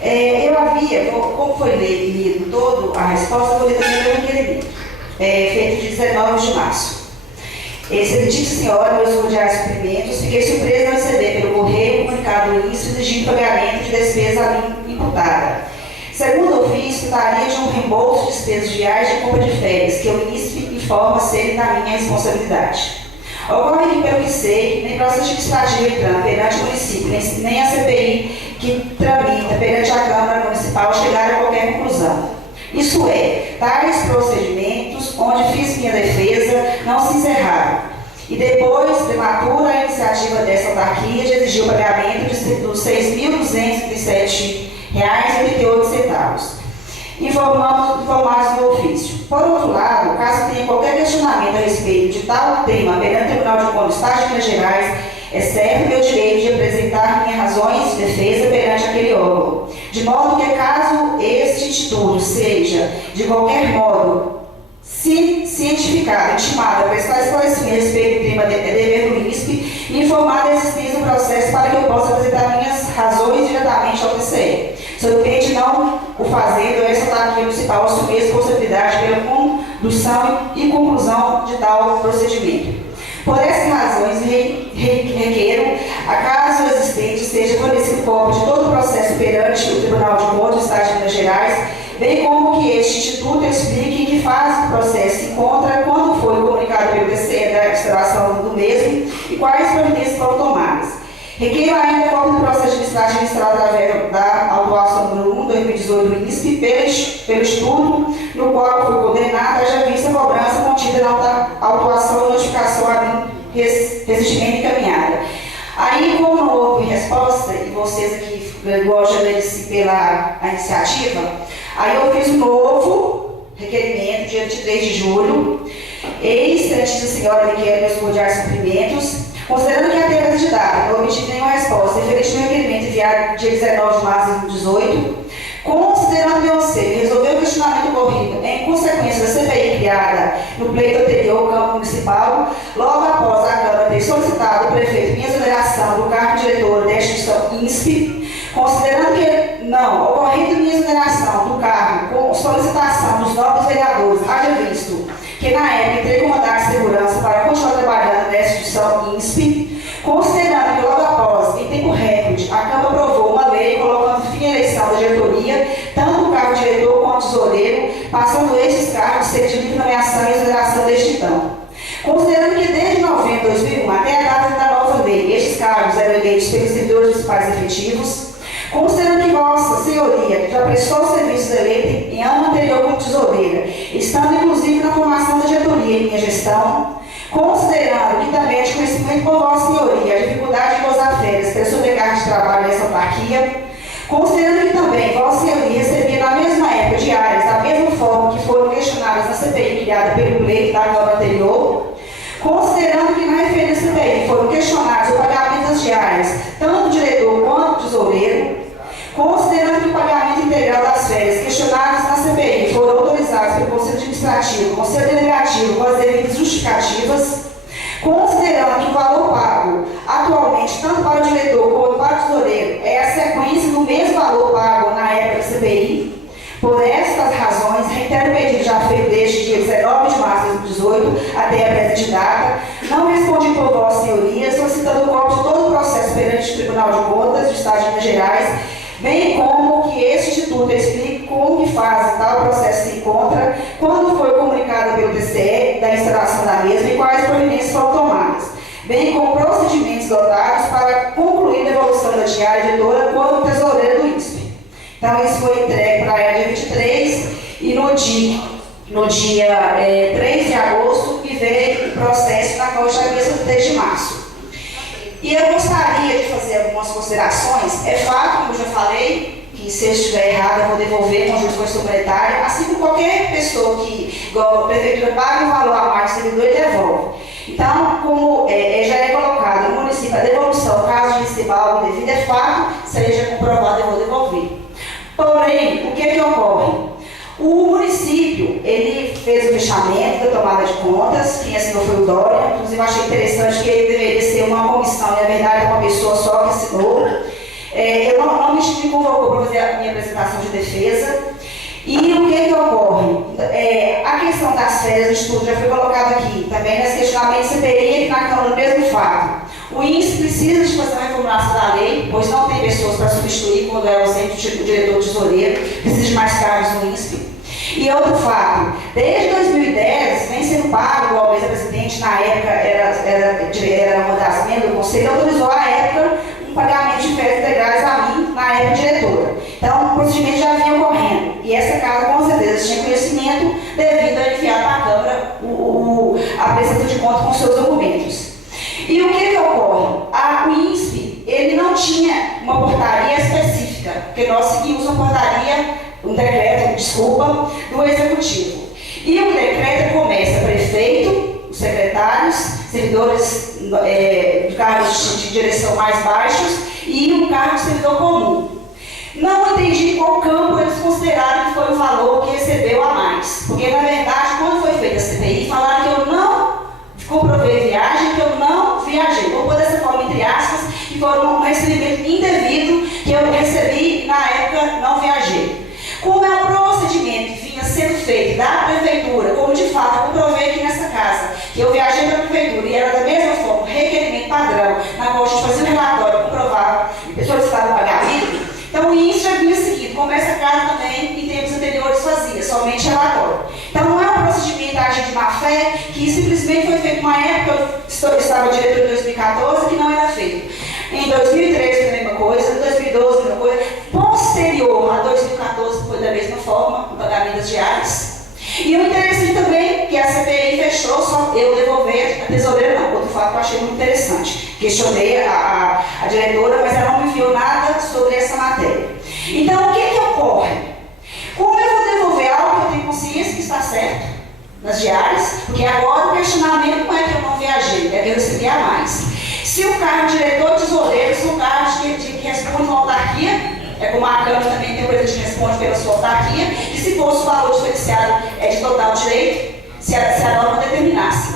Eu havia, como foi lido todo a resposta, eu vou ler também pelo requerimento, feito de 19 de março. Excelentíssima senhora, meus cordiais cumprimentos, fiquei surpresa ao receber pelo correio o comunicado do início exigindo pagamento de despesa a mim imputada. Segundo o ofício, trataria de um reembolso de despesas diárias de compra de férias, que o INSP informa serem da minha responsabilidade. Ocorre que, pelo que sei, nem processo administrativo entrando perante o município, nem a CPI que tramita perante a Câmara Municipal chegaram a qualquer conclusão. Isso é, tais procedimentos, onde fiz minha defesa, não se encerraram. E depois, prematura a iniciativa dessa autarquia de exigir o pagamento dos R$ 6.237,88. Informados no ofício. Por outro lado, caso tenha qualquer questionamento a respeito de tal tema perante o Tribunal de Contas do Estado de Minas Gerais, é certo meu direito de apresentar minhas razões de defesa perante aquele órgão, de modo que, caso este instituto seja, de qualquer modo, cientificado, intimado a prestar esclarecimento a respeito do tema dever do INSP e informar da existência do processo para que eu possa apresentar minhas razões diretamente ao TCE. Sob pena de não o fazendo, essa autarquia municipal assumir a responsabilidade pela condução e conclusão de tal procedimento. Por essas razões, requeiro, a caso existente, seja fornecido cópia de todo o processo perante o Tribunal de Contas do Estado de Minas Gerais, bem como que este Instituto explique em que fase do processo se encontra, quando foi comunicado pelo TCE da instauração do mesmo e quais providências foram tomadas. Requeiro ainda cópia do processo administrativo instaurado através da autuação número 1/2018 do INSP pelo estudo, no qual foi condenado, haja vista a cobrança contida na autuação e notificação a mim recentemente encaminhada. Aí, como não houve resposta, e vocês aqui, igual eu já agradeci pela iniciativa, aí eu fiz um novo requerimento, dia 23 de julho, excelentíssima senhora, requer meus cordiais cumprimentos, considerando que até a data não obtive nenhuma resposta referente ao requerimento enviado dia 19 de março de 2018, considerando meu ser resolver o questionamento ocorrido em consequência da CPI criada no pleito anterior ao Câmara Municipal, logo após a Câmara ter solicitado ao prefeito minha exoneração do cargo de diretor da instituição INSP, considerando que não ocorrendo minha exoneração do cargo com solicitação dos novos vereadores, haja visto que na época entrei com mandado de segurança para continuar trabalhando nessa instituição INSP, considerando que logo após, em tempo recorde, a Câmara aprovou uma lei colocando fim à eleição da diretoria, tanto do cargo de diretor quanto tesoureiro, passando estes cargos a ser de livre nomeação e exoneração deste então. Considerando que desde novembro de 2001 até a data da nova lei, estes cargos eram eleitos pelos servidores municipais efetivos, considerando que Vossa Senhoria, que já prestou serviços eleitos em ano anterior como tesoureira, estando inclusive na formação da diretoria em minha gestão, considerando que também é de conhecimento por Vossa Senhoria a dificuldade de gozar férias pela sobrecarga de trabalho nessa autarquia, considerando que também Vossa Senhoria recebia na mesma época diárias, da mesma forma que foram questionadas na CPI criada pelo pleito da Câmara anterior, considerando que na referência CPI foram questionados o pagamento das diárias, tanto do diretor quanto do tesoureiro, considerando que o pagamento integral das férias questionadas na CPI foram autorizados pelo Conselho Administrativo, Conselho Deliberativo com as devidas justificativas, considerando que o valor pago atualmente, tanto para o diretor quanto para o tesoureiro, é a sequência do mesmo valor pago na época da CPI. Por estas razões, reitero o pedido já feito desde dia 19 de março de 2018 até a presente data, não respondi por Vossa Senhoria, solicitando cópia de todo o processo perante o Tribunal de Contas do Estado de Minas Gerais, bem como que este Instituto explique como que fase tal processo se encontra, quando foi comunicado pelo TCE da instalação da mesma e quais providências foram tomadas, bem como procedimentos adotados para concluir a devolução da diária editora quando tesoureiro do INSP. Então, isso foi entregue para ela dia 23 e no dia 3 de agosto que veio o processo na qual eu já havia sido desde março. E eu gostaria de fazer algumas considerações. É fato, como eu já falei, que que se eu estiver errada, eu vou devolver com justiça monetária, assim como qualquer pessoa que, igual a prefeitura, paga um valor a mais do servidor e devolve. Então, como já é colocado no município a devolução, caso de receber algo devido é fato, seja comprovado, eu vou devolver. Porém, o que é que ocorre? O município, ele fez o fechamento da tomada de contas, quem assinou foi o Dória, inclusive eu achei interessante que ele deveria ser uma comissão, e na verdade é uma pessoa só que assinou. Eu não me convocou para fazer a minha apresentação de defesa. E o que ocorre? A questão das férias do estudo já foi colocada aqui, também nesse questionamento CPI, que na Câmara do mesmo fato. O INSS precisa de fazer uma reformulação da lei, pois não tem pessoas para substituir quando é ausente o diretor tesoureiro, precisa de mais cargos no INSS. E outro fato, desde 2010 vem sendo pago, igual o ex-presidente, na época era uma das membros do conselho, autorizou à época um pagamento de férias integrais a mim, na época diretora. Então, o procedimento já vinha ocorrendo. E essa casa, com certeza, tinha conhecimento devido a enviar para a Câmara a prestação de conta com seus documentos. E o que ocorre? O INSP, ele não tinha uma portaria específica, porque nós seguimos uma portaria, um decreto, desculpa, do Executivo. E o decreto começa prefeito, os secretários, servidores de cargos de direção mais baixos e um cargo de servidor comum. Não entendi qual campo eles consideraram que foi o valor que recebeu a mais. Porque, na verdade, quando foi feita a CPI, falaram que eu não comprovei viagem, que eu não viajei. Vou pôr dessa forma, entre aspas, que foi um recebimento indevido que eu recebi e, na época, não viajei. Como é um procedimento que vinha sendo feito da prefeitura, como de fato eu comprovei aqui nessa casa, que eu viajei para a prefeitura e era da mesma forma, um requerimento padrão, na qual a gente fazia um relatório, comprovava e solicitava o pagamento. Então, o INSS já vinha seguido, como essa casa também, em tempos anteriores, fazia, somente relatório. Então, não é um procedimento agir de má fé, que simplesmente foi feito numa época, eu estava diretor em 2014, que não era feito. Em 2013 foi a mesma coisa, em 2012 a mesma coisa. Posterior a 2014 foi da mesma forma, o pagamento das diárias. E o interessante também que a CPI fechou, só eu devolver a tesoureira não. Outro fato que eu achei muito interessante. Questionei a diretora, mas ela não me enviou nada sobre essa matéria. Então, o que ocorre? Como eu vou devolver algo que eu tenho consciência que está certo, nas diárias, porque agora o questionamento não é que eu não viajei, é que eu recebi a mais. Se o cargo de diretor tesoureiro são cargos que respondem à autarquia, é como a Câmara também tem o presidente que responde pela sua autarquia, e se fosse o valor diferenciado de total direito, se a norma determinasse.